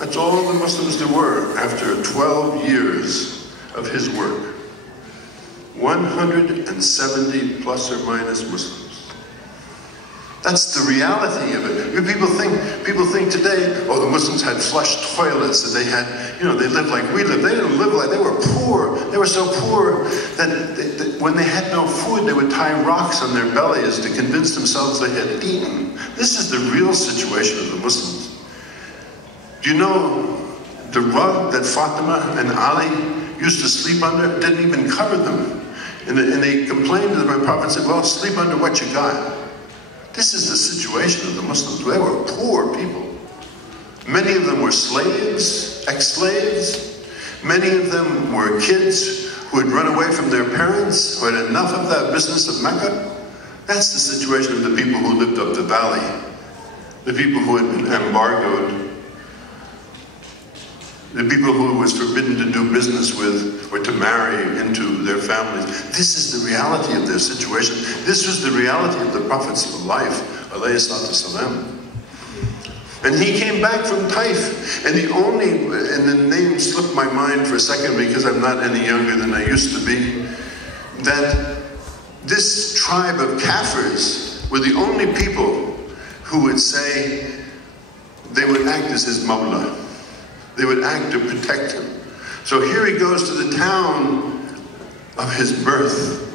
That's all the Muslims there were after 12 years of his work. 170 plus or minus Muslims. That's the reality of it. People think today, oh, the Muslims had flush toilets, and they had, they lived like we lived. They didn't live like, they were poor. They were so poor that when they had no food, they would tie rocks on their bellies to convince themselves they had eaten. This is the real situation of the Muslims. Do you know the rug that Fatima and Ali used to sleep under didn't even cover them? And they complained to the Prophet and said, well, sleep under what you got. This is the situation of the Muslims. They were poor people. Many of them were slaves, ex-slaves. Many of them were kids who had run away from their parents, who had enough of that business of Mecca. That's the situation of the people who lived up the valley, the people who had been embargoed, the people who it was forbidden to do business with or to marry into their families. This is the reality of their situation. This was the reality of the Prophet's life, alayhi salatu salam. And he came back from Taif, and the name slipped my mind for a second because I'm not any younger than I used to be, that this tribe of Kafirs were the only people who would say they would act as his Mawla. They would act to protect him. So here he goes to the town of his birth.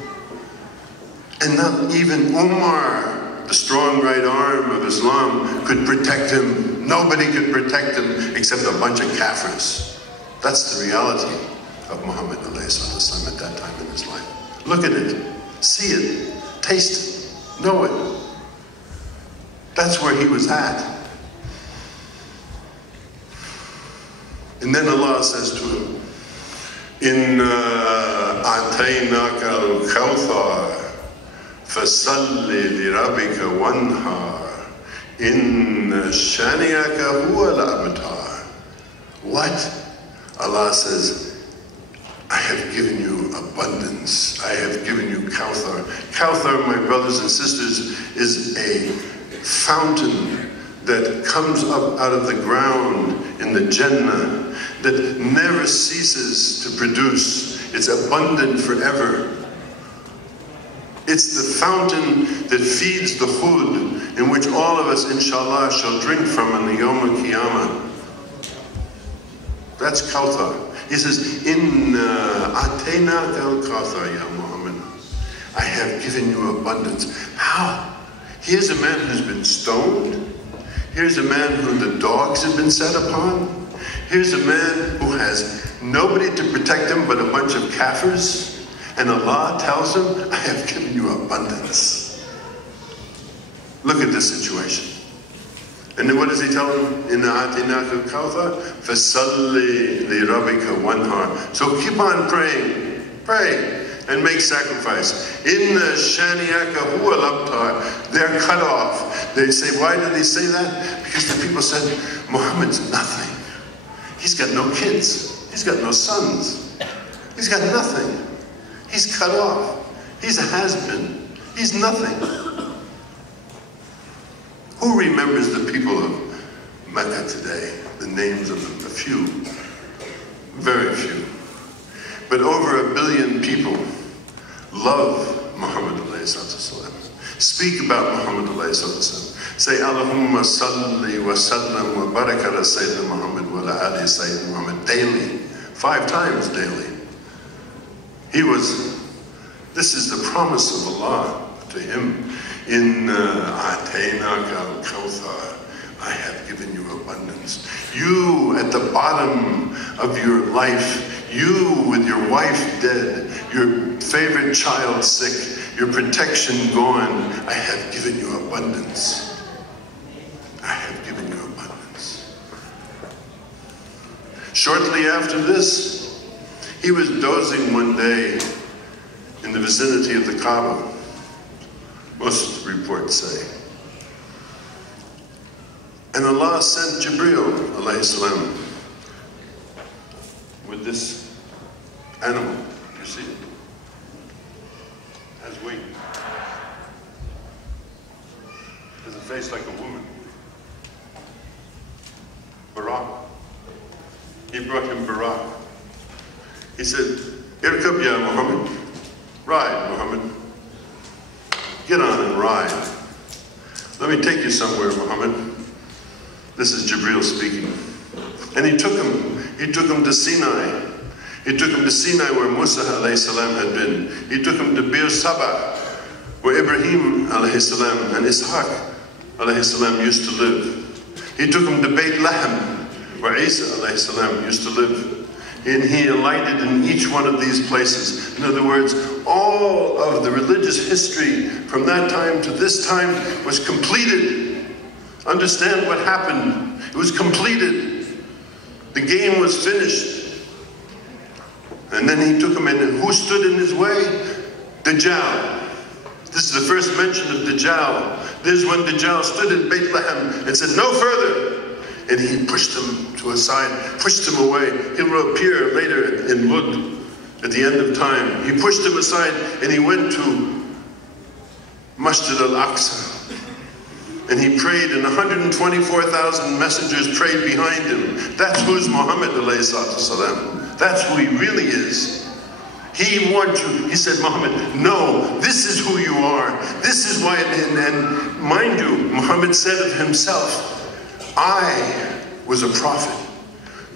And not even Umar, the strong right arm of Islam, could protect him. Nobody could protect him except a bunch of Kafirs. That's the reality of Muhammad at that time in his life. Look at it, see it, taste it, know it. That's where he was at. And then Allah says to him, Inna ataynaka al-kawthar, fasalli li-rabbika wanhar, inna shani'aka huwa al-abtar. What? Allah says, I have given you abundance. I have given you Kawthar. Kawthar, my brothers and sisters, is a fountain that comes up out of the ground in the Jannah, that never ceases to produce. It's abundant forever. It's the fountain that feeds the khud, in which all of us, inshallah, shall drink from in the Yawm al-Qiyamah. That's Kawthar. He says, Inna ataynaka al-Kawthar, ya Muhammad. I have given you abundance. How? Here's a man who's been stoned. Here's a man whom the dogs have been set upon. Here's a man who has nobody to protect him but a bunch of kafirs. And Allah tells him, I have given you abundance. Look at this situation. And then what does he tell him? Inna atinaka al-kawthar, fasalli li rabbika wanhar. So keep on praying. Pray. And make sacrifice. Inna shani'aka huwa al-abtar. They're cut off. They say, why did he say that? Because the people said, Muhammad's nothing. He's got no kids. He's got no sons. He's got nothing. He's cut off. He's a has-been. He's nothing. Who remembers the people of Makkah today? The names of them, a few. Very few. But over 1 billion people love Muhammad alayhi sallam. Speak about Muhammad alayhi sallam. Say, Allahumma salli wa sallam wa baraka ala Sayyidina Muhammad wa ala ali Sayyidina Muhammad daily. 5 times daily. This is the promise of Allah to him. Inna ataynaka al-kawthar. I have given you abundance. You at the bottom of your life, you with your wife dead, your favorite child sick, your protection gone, I have given you abundance. I have given you abundance. Shortly after this, he was dozing one day in the vicinity of the Kaaba, most reports say. And Allah sent Jibreel, alayhi salam, with this animal. You see it? Has wings. Has a face like a woman. Barak. he brought him Barak. He said, Irkab ya Muhammad, ride Muhammad. Get on and ride. Let me take you somewhere, Muhammad. This is Jibreel speaking. And he took him to Sinai. He took him to Sinai where Musa alayhi salam had been. He took him to Bir Saba, where Ibrahim alayhi salam and Ishaq alayhi salam used to live. He took him to Beit Lahem, where Isa alayhi salam used to live. And he alighted in each one of these places. In other words, all of the religious history from that time to this time was completed. Understand what happened. It was completed. The game was finished. And then he took him in, and who stood in his way? Dajjal. This is the first mention of Dajjal. This is when Dajjal stood in Beit Lahem and said, no further. And he pushed him to a side, pushed him away. He will appear later in Lud at the end of time. He pushed him aside and he went to Masjid al-Aqsa. And he prayed, and 124,000 messengers prayed behind him. That's who's Muhammad alayhi salam. That's who he really is. He wants you. He said, Muhammad, no, this is who you are. This is why, and mind you, Muhammad said of himself, I was a prophet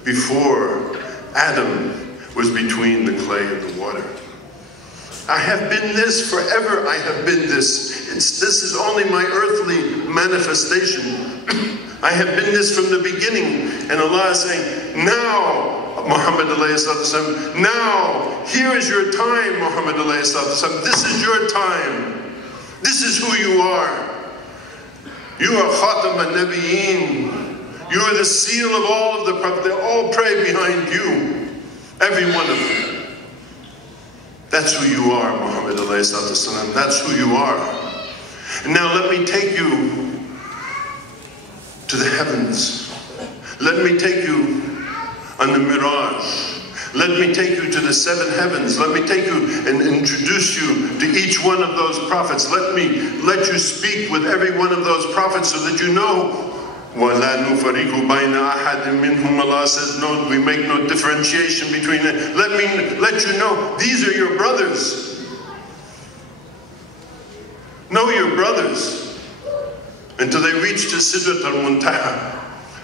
before Adam was between the clay and the water. I have been this forever. I have been this. This is only my earthly manifestation. I have been this from the beginning. And Allah is saying, now, Muhammad alayhi sallam, now, here is your time, Muhammad alayhi sallam. This is your time. This is who you are. You are Khatam al-Nabiyeen. You are the seal of all of the prophets. They all pray behind you. Every one of them. That's who you are, Muhammad alayhi sallam. That's who you are. And now let me take you to the heavens. Let me take you on the Miraj. Let me take you to the seven heavens. Let me take you and introduce you to each one of those prophets. Let you speak with every one of those prophets so that you know. وَلَا نُفَرِقُ بَيْنَ أَحَدٍ مِّنْهُمْ. Allah says, no, we make no differentiation between them. Let me let you know, these are your brothers. Know your brothers. Until they reach to Sidrat al-Muntaha.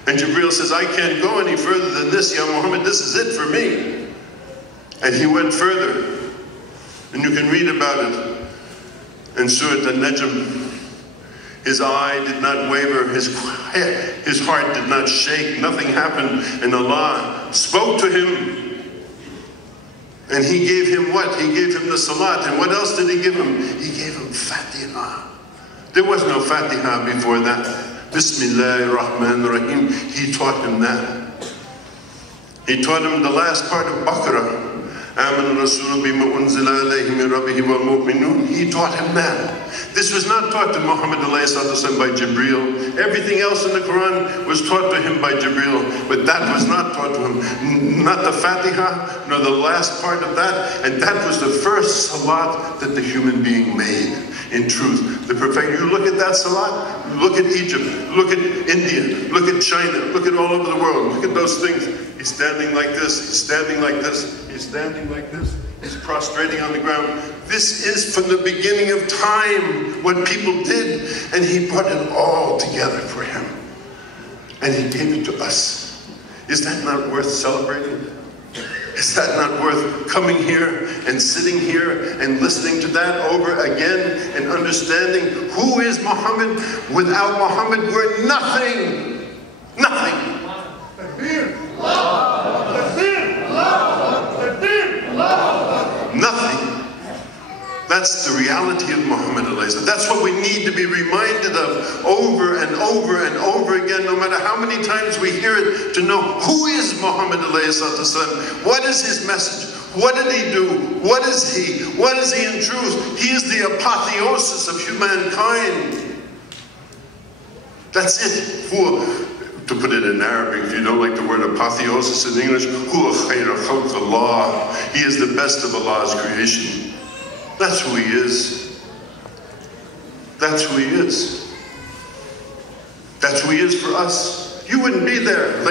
And Jibreel says, I can't go any further than this, Ya Muhammad, this is it for me. And he went further. And you can read about it in Surah An-Najm. His eye did not waver, his heart did not shake, nothing happened. And Allah spoke to him. And he gave him what? He gave him the salat. And what else did he give him? He gave him Fatiha. There was no Fatiha before that. Bismillahir Rahmanir Rahim. He taught him that. He taught him the last part of Baqarah. Aman Rasul bima unzila alayhi min rabbihi wal mu'minun. He taught him that. This was not taught to Muhammad alayhi sallam by Jibreel. Everything else in the Quran was taught to him by Jibreel, but that was not taught to him. Not the Fatiha, nor the last part of that. And that was the first salat that the human being made. In truth, the perfect. You look at that salat, look at Egypt, look at India, look at China, look at all over the world, look at those things. He's standing like this, he's standing like this, he's standing like this, he's prostrating on the ground. This is from the beginning of time what people did, and he brought it all together for him. And he gave it to us. Is that not worth celebrating? Is that not worth coming here and sitting here and listening to that over again and understanding who is Muhammad? Without Muhammad, we're nothing. Nothing. Nothing. That's the reality of Muhammad alayhi. That's what we need to be reminded of over and over and over again, no matter how many times we hear it, to know who is Muhammad alayhi. What is his message? What did he do? What is he? What is he in truth? He is the apotheosis of humankind. That's it. To put it in Arabic, if you don't like the word apotheosis in English, huwa khayra khalq Allah. He is the best of Allah's creation. That's who he is. That's who he is. That's who he is for us. You wouldn't be there.